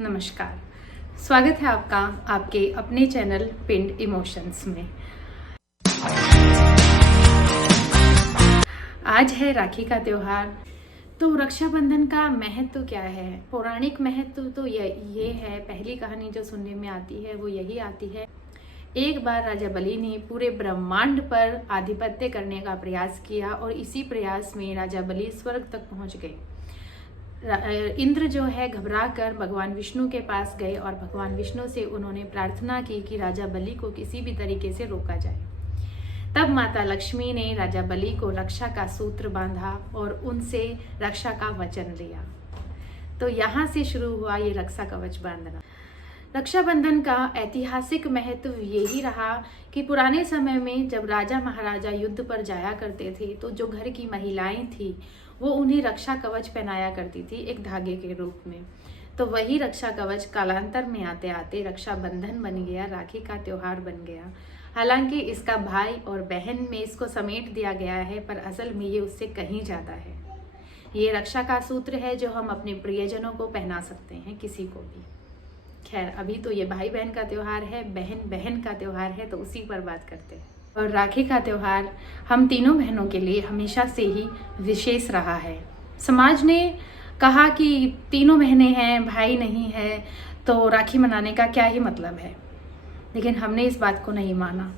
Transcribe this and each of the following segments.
नमस्कार, स्वागत है आपका आपके अपने चैनल पिंड इमोशंस में। आज है राखी का त्योहार। तो रक्षाबंधन का महत्व क्या है? पौराणिक महत्व तो ये है, पहली कहानी जो सुनने में आती है वो यही आती है। एक बार राजा बलि ने पूरे ब्रह्मांड पर आधिपत्य करने का प्रयास किया और इसी प्रयास में राजा बलि स्वर्ग तक पहुंच गए। इंद्र जो है घबरा कर भगवान विष्णु के पास गए और भगवान विष्णु से उन्होंने प्रार्थना की कि राजा बलि को किसी भी तरीके से रोका जाए। तब माता लक्ष्मी ने राजा बलि को रक्षा का सूत्र बांधा और उनसे रक्षा का वचन लिया। तो यहाँ से शुरू हुआ ये रक्षा कवच बांधना। रक्षाबंधन का ऐतिहासिक महत्व यही रहा कि पुराने समय में जब राजा महाराजा युद्ध पर जाया करते थे तो जो घर की महिलाएं थी वो उन्हें रक्षा कवच पहनाया करती थी एक धागे के रूप में। तो वही रक्षा कवच कालांतर में आते आते रक्षाबंधन बन गया, राखी का त्योहार बन गया। हालांकि इसका भाई और बहन में इसको समेट दिया गया है, पर असल में ये उससे कहीं ज़्यादा है। ये रक्षा का सूत्र है जो हम अपने प्रियजनों को पहना सकते हैं, किसी को भी। खैर, अभी तो ये भाई बहन का त्योहार है, बहन बहन का त्योहार है, तो उसी पर बात करते हैं। और राखी का त्योहार हम तीनों बहनों के लिए हमेशा से ही विशेष रहा है। समाज ने कहा कि तीनों बहनें हैं, भाई नहीं है, तो राखी मनाने का क्या ही मतलब है। लेकिन हमने इस बात को नहीं माना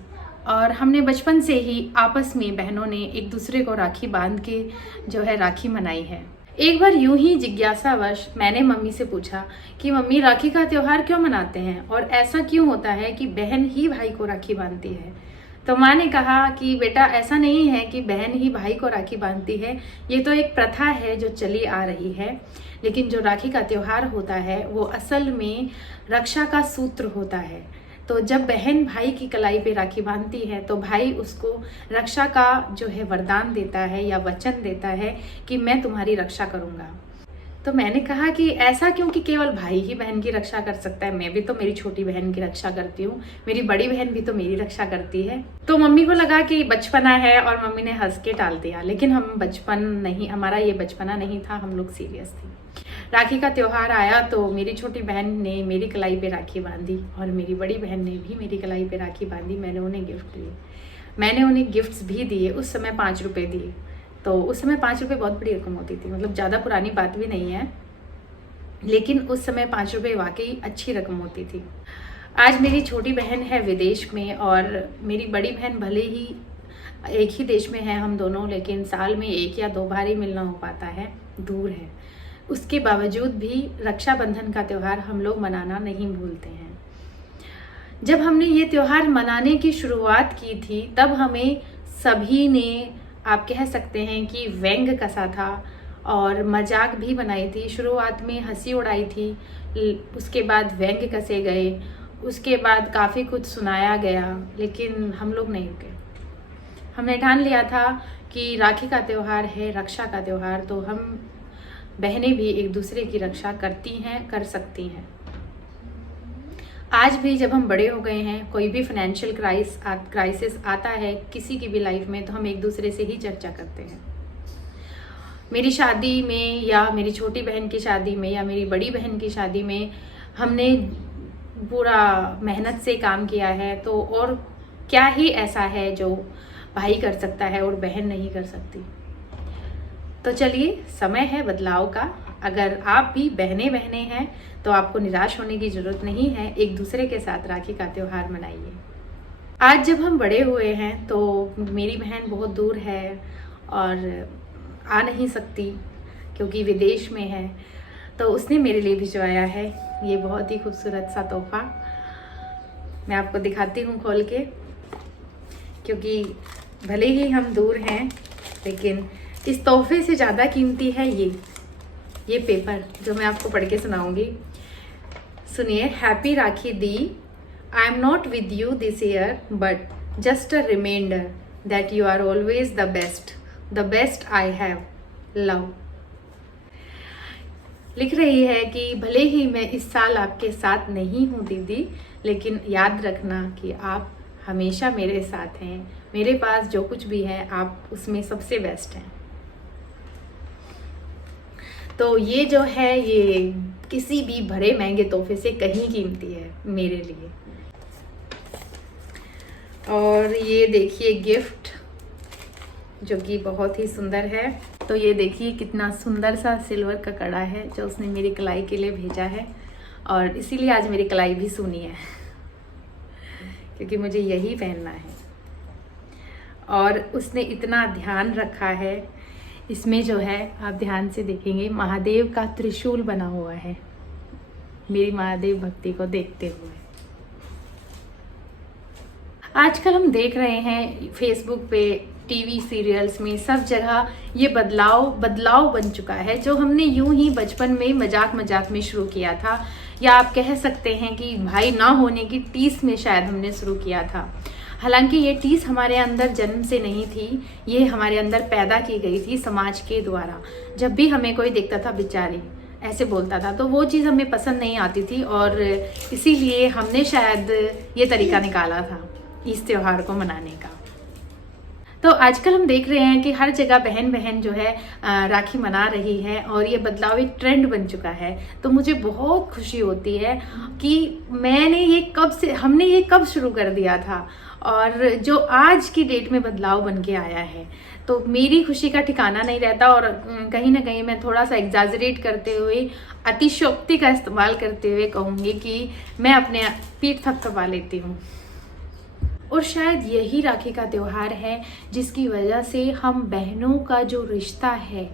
और हमने बचपन से ही आपस में बहनों ने एक दूसरे को राखी बांध के जो है राखी मनाई है। एक बार यूं ही जिज्ञासावश मैंने मम्मी से पूछा कि मम्मी, राखी का त्योहार क्यों मनाते हैं और ऐसा क्यों होता है कि बहन ही भाई को राखी बांधती है? तो माँ ने कहा कि बेटा, ऐसा नहीं है कि बहन ही भाई को राखी बांधती है, ये तो एक प्रथा है जो चली आ रही है। लेकिन जो राखी का त्योहार होता है वो असल में रक्षा का सूत्र होता है। तो जब बहन भाई की कलाई पे राखी बांधती है तो भाई उसको रक्षा का जो है वरदान देता है या वचन देता है कि मैं तुम्हारी रक्षा करूंगा। तो मैंने कहा कि ऐसा क्यों कि केवल भाई ही बहन की रक्षा कर सकता है? मैं भी तो मेरी छोटी बहन की रक्षा करती हूँ, मेरी बड़ी बहन भी तो मेरी रक्षा करती है। तो मम्मी को लगा कि बचपना है और मम्मी ने हंस के टाल दिया। लेकिन हम बचपन नहीं, हमारा ये बचपना नहीं था, हम लोग सीरियस थे। राखी का त्योहार आया तो मेरी छोटी बहन ने मेरी कलाई पे राखी बांधी और मेरी बड़ी बहन ने भी मेरी कलाई पे राखी बांधी। मैंने उन्हें गिफ्ट दिए, मैंने उन्हें गिफ्ट्स भी दिए। उस समय 5 रुपये दिए। तो उस समय 5 रुपये बहुत बड़ी रकम होती थी, मतलब ज़्यादा पुरानी बात भी नहीं है, लेकिन उस समय 5 रुपये वाकई अच्छी रकम होती थी। आज मेरी छोटी बहन है विदेश में और मेरी बड़ी बहन भले ही एक ही देश में है हम दोनों, लेकिन साल में 1 या 2 बार ही मिलना हो पाता है, दूर है। उसके बावजूद भी रक्षाबंधन का त्यौहार हम लोग मनाना नहीं भूलते हैं। जब हमने ये त्यौहार मनाने की शुरुआत की थी तब हमें सभी ने, आप कह सकते हैं कि व्यंग कसा था और मजाक भी बनाई थी। शुरुआत में हंसी उड़ाई थी, उसके बाद व्यंग कसे गए, उसके बाद काफ़ी कुछ सुनाया गया, लेकिन हम लोग नहीं रुके। हमने ठान लिया था कि राखी का त्यौहार है, रक्षा का त्यौहार, तो हम बहनें भी एक दूसरे की रक्षा करती हैं, कर सकती हैं। आज भी जब हम बड़े हो गए हैं, कोई भी फाइनेंशियल क्राइसिस आता है किसी की भी लाइफ में, तो हम एक दूसरे से ही चर्चा करते हैं। मेरी शादी में या मेरी छोटी बहन की शादी में या मेरी बड़ी बहन की शादी में हमने पूरा मेहनत से काम किया है, तो और क्या ही ऐसा है जो भाई कर सकता है और बहन नहीं कर सकती। तो चलिए, समय है बदलाव का। अगर आप भी बहने हैं तो आपको निराश होने की जरूरत नहीं है, एक दूसरे के साथ राखी का त्यौहार मनाइए। आज जब हम बड़े हुए हैं तो मेरी बहन बहुत दूर है और आ नहीं सकती क्योंकि विदेश में है, तो उसने मेरे लिए भिजवाया है ये बहुत ही खूबसूरत सा तोहफा। मैं आपको दिखाती हूँ खोल के, क्योंकि भले ही हम दूर हैं लेकिन इस तोहफे से ज़्यादा कीमती है ये पेपर जो मैं आपको पढ़ के सुनाऊंगी। सुनिए। हैप्पी राखी दी, I am not with you this year but just a reminder that you are always the best I have, love. लिख रही है कि भले ही मैं इस साल आपके साथ नहीं हूँ दीदी, लेकिन याद रखना कि आप हमेशा मेरे साथ हैं। मेरे पास जो कुछ भी है आप उसमें सबसे बेस्ट हैं। तो ये जो है ये किसी भी बड़े महंगे तोहफे से कहीं कीमती है मेरे लिए। और ये देखिए गिफ्ट जो कि बहुत ही सुंदर है। तो ये देखिए कितना सुंदर सा सिल्वर का कड़ा है जो उसने मेरी कलाई के लिए भेजा है, और इसीलिए आज मेरी कलाई भी सूनी है क्योंकि मुझे यही पहनना है। और उसने इतना ध्यान रखा है, इसमें जो है आप ध्यान से देखेंगे महादेव का त्रिशूल बना हुआ है मेरी महादेव भक्ति को देखते हुए। आजकल हम देख रहे हैं फेसबुक पे, टीवी सीरियल्स में, सब जगह ये बदलाव बन चुका है जो हमने यूं ही बचपन में मजाक में शुरू किया था, या आप कह सकते हैं कि भाई ना होने की टीस में शायद हमने शुरू किया था। हालांकि ये टीस हमारे अंदर जन्म से नहीं थी, ये हमारे अंदर पैदा की गई थी समाज के द्वारा। जब भी हमें कोई देखता था बेचारी ऐसे बोलता था तो वो चीज़ हमें पसंद नहीं आती थी, और इसीलिए हमने शायद ये तरीका निकाला था इस त्योहार को मनाने का। तो आजकल हम देख रहे हैं कि हर जगह बहन बहन जो है राखी मना रही है, और ये बदलाव एक ट्रेंड बन चुका है। तो मुझे बहुत खुशी होती है कि हमने ये कब शुरू कर दिया था, और जो आज की डेट में बदलाव बन के आया है। तो मेरी खुशी का ठिकाना नहीं रहता, और कहीं ना कहीं मैं थोड़ा सा एग्जैजरेट करते हुए, अतिशयोक्ति का इस्तेमाल करते हुए कहूँगी कि मैं अपने पीठ थपथपा लेती हूँ। और शायद यही राखी का त्योहार है जिसकी वजह से हम बहनों का जो रिश्ता है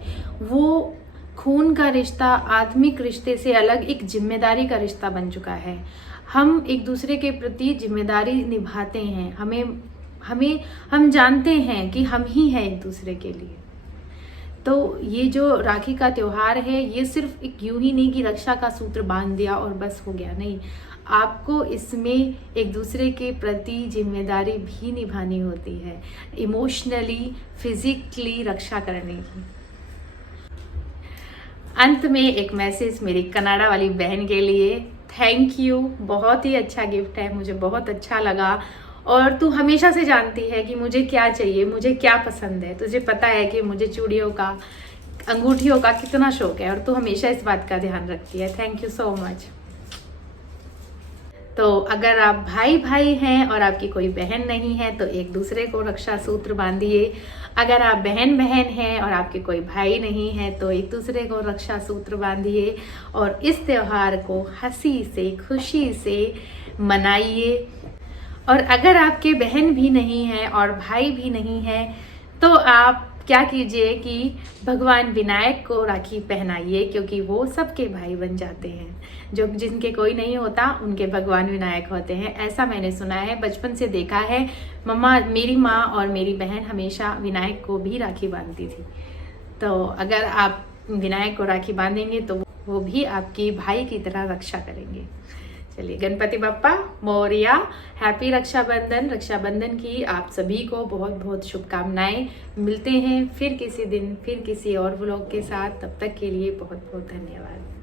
वो खून का रिश्ता, आत्मिक रिश्ते से अलग एक जिम्मेदारी का रिश्ता बन चुका है। हम एक दूसरे के प्रति जिम्मेदारी निभाते हैं, हम जानते हैं कि हम ही हैं एक दूसरे के लिए। तो ये जो राखी का त्योहार है ये सिर्फ एक यूं ही नहीं कि रक्षा का सूत्र बांध दिया और बस हो गया, नहीं, आपको इसमें एक दूसरे के प्रति जिम्मेदारी भी निभानी होती है, इमोशनली, फिजिकली रक्षा करने की। अंत में एक मैसेज मेरी कनाडा वाली बहन के लिए, थैंक यू, बहुत ही अच्छा गिफ्ट है, मुझे बहुत अच्छा लगा। और तू हमेशा से जानती है कि मुझे क्या चाहिए, मुझे क्या पसंद है, तुझे पता है कि मुझे चूड़ियों का, अंगूठियों का कितना शौक है, और तू हमेशा इस बात का ध्यान रखती है। Thank you so much. तो अगर आप भाई हैं और आपकी कोई बहन नहीं है तो एक दूसरे को रक्षा सूत्र बांधिए। अगर आप बहन हैं और आपके कोई भाई नहीं है तो एक दूसरे को रक्षा सूत्र बांधिए, और इस त्योहार को हंसी से, खुशी से मनाइए। और अगर आपके बहन भी नहीं है और भाई भी नहीं है तो आप क्या कीजिए कि भगवान विनायक को राखी पहनाइए, क्योंकि वो सबके भाई बन जाते हैं। जो जिनके कोई नहीं होता उनके भगवान विनायक होते हैं, ऐसा मैंने सुना है, बचपन से देखा है। मेरी माँ और मेरी बहन हमेशा विनायक को भी राखी बांधती थी। तो अगर आप विनायक को राखी बांधेंगे तो वो भी आपकी भाई की तरह रक्षा करेंगे। चलिए, गणपति बप्पा मोरया, हैप्पी रक्षाबंधन। रक्षाबंधन की आप सभी को बहुत बहुत शुभकामनाएं। मिलते हैं फिर किसी दिन, फिर किसी और व्लॉग के साथ। तब तक के लिए बहुत बहुत धन्यवाद।